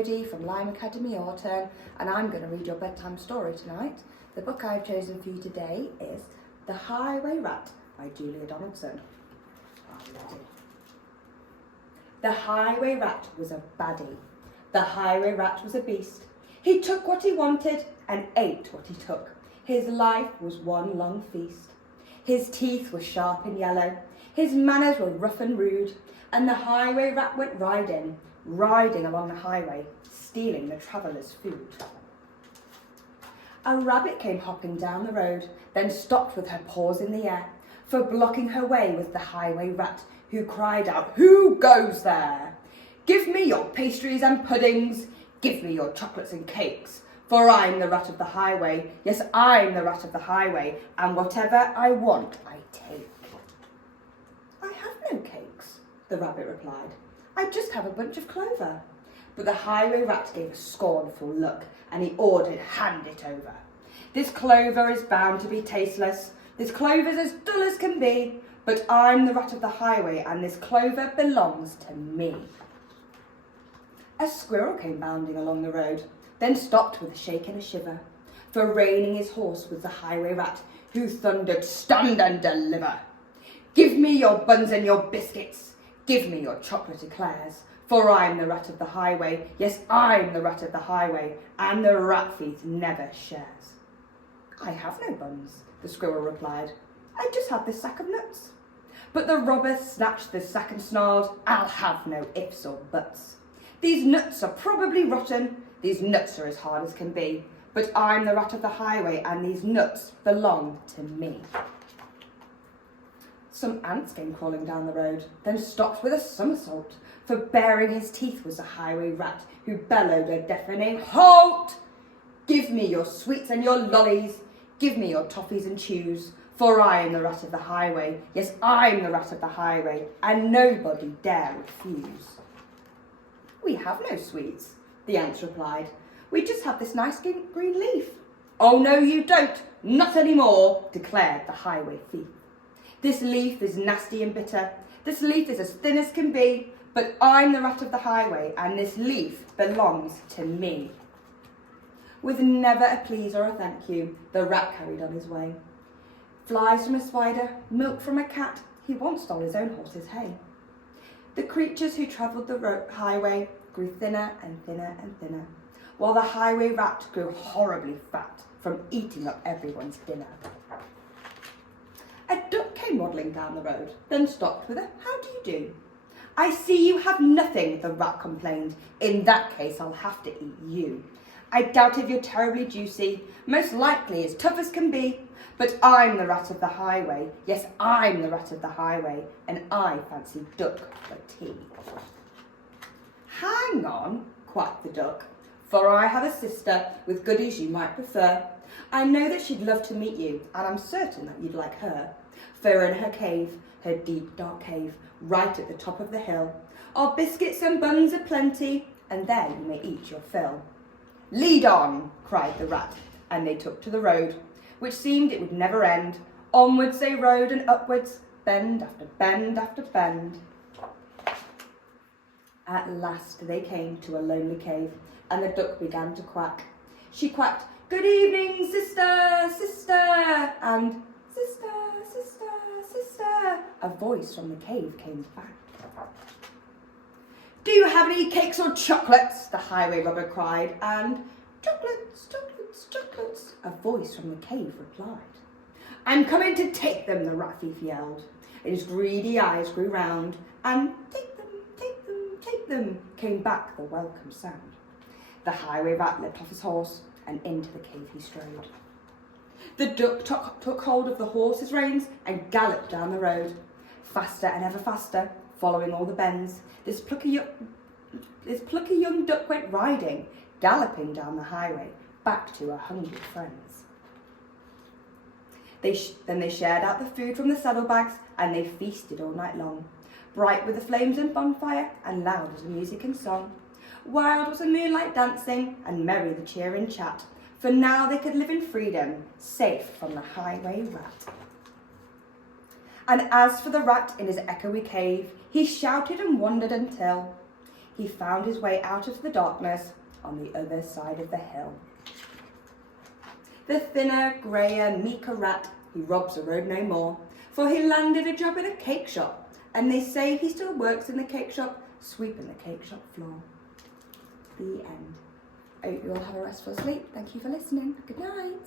Jodie from Lime Academy Autumn, and I'm going to read your bedtime story tonight. The book I've chosen for you today is The Highway Rat by Julia Donaldson. Are you ready? The highway rat was a baddie. The highway rat was a beast. He took what he wanted and ate what he took. His life was one long feast. His teeth were sharp and yellow. His manners were rough and rude. And the highway rat went riding along the highway, stealing the travellers' food. A rabbit came hopping down the road, then stopped with her paws in the air, for blocking her way was the highway rat, who cried out, "Who goes there? Give me your pastries and puddings, give me your chocolates and cakes, for I'm the rat of the highway, yes, I'm the rat of the highway, and whatever I want, I take." "I have no cakes," the rabbit replied. "I just have a bunch of clover." But the highway rat gave a scornful look, and he ordered, "Hand it over. This clover is bound to be tasteless. This clover's as dull as can be, but I'm the rat of the highway, and this clover belongs to me." A squirrel came bounding along the road, then stopped with a shake and a shiver, for reining his horse was the highway rat, who thundered, "Stand and deliver! Give me your buns and your biscuits, give me your chocolate eclairs, for I'm the rat of the highway, yes, I'm the rat of the highway, and the rat thief never shares." "I have no buns," the squirrel replied. "I just have this sack of nuts." But the robber snatched the sack and snarled, "I'll have no ifs or buts. These nuts are probably rotten, these nuts are as hard as can be, but I'm the rat of the highway, and these nuts belong to me." Some ants came crawling down the road, then stopped with a somersault, for baring his teeth was the highway rat, who bellowed a deafening, "Halt! Give me your sweets and your lollies, give me your toffees and chews, for I am the rat of the highway, yes, I'm the rat of the highway, and nobody dare refuse." "We have no sweets," the ants replied. "We just have this nice green leaf." "Oh, no, you don't, not anymore," declared the highway thief. "This leaf is nasty and bitter. This leaf is as thin as can be, but I'm the rat of the highway, and this leaf belongs to me." With never a please or a thank you, the rat carried on his way. Flies from a spider, milk from a cat, he once stole his own horse's hay. The creatures who travelled the highway grew thinner and thinner and thinner, while the highway rat grew horribly fat from eating up everyone's dinner. A duck came waddling down the road, then stopped with a "How do you do?" "I see you have nothing," the rat complained. "In that case, I'll have to eat you. I doubt if you're terribly juicy, most likely as tough as can be, but I'm the rat of the highway, yes, I'm the rat of the highway, and I fancy duck for tea." "Hang on," quacked the duck, "for I have a sister with goodies you might prefer. I know that she'd love to meet you, and I'm certain that you'd like her. For in her cave, her deep dark cave, right at the top of the hill, are biscuits and buns aplenty, and there you may eat your fill." "Lead on," cried the rat, and they took to the road, which seemed it would never end. Onwards they rode and upwards, bend after bend after bend. At last they came to a lonely cave, and the duck began to quack. She quacked, "Good evening, sister, sister," and "Sister, sister, sister," a voice from the cave came back. "Do you have any cakes or chocolates?" the highway robber cried, and "Chocolates, chocolates, chocolates," a voice from the cave replied. "I'm coming to take them," the rat thief yelled. His greedy eyes grew round, and "Take them, take them, take them," came back the welcome sound. The highway rat leapt off his horse, and into the cave he strode. The duck took hold of the horse's reins and galloped down the road, faster and ever faster, following all the bends. This plucky young duck went riding, galloping down the highway, back to her hungry friends. Then they shared out the food from the saddlebags, and they feasted all night long, bright with the flames and bonfire, and loud as the music and song. Wild was the moonlight dancing, and merry the cheer and chat, for now they could live in freedom, safe from the highway rat. And as for the rat in his echoey cave, he shouted and wondered until he found his way out of the darkness on the other side of the hill. The thinner, greyer, meeker rat, he robs the road no more, for he landed a job in a cake shop, and they say he still works in the cake shop, sweeping the cake shop floor. The end. I hope you all have a restful sleep. Thank you for listening. Good night.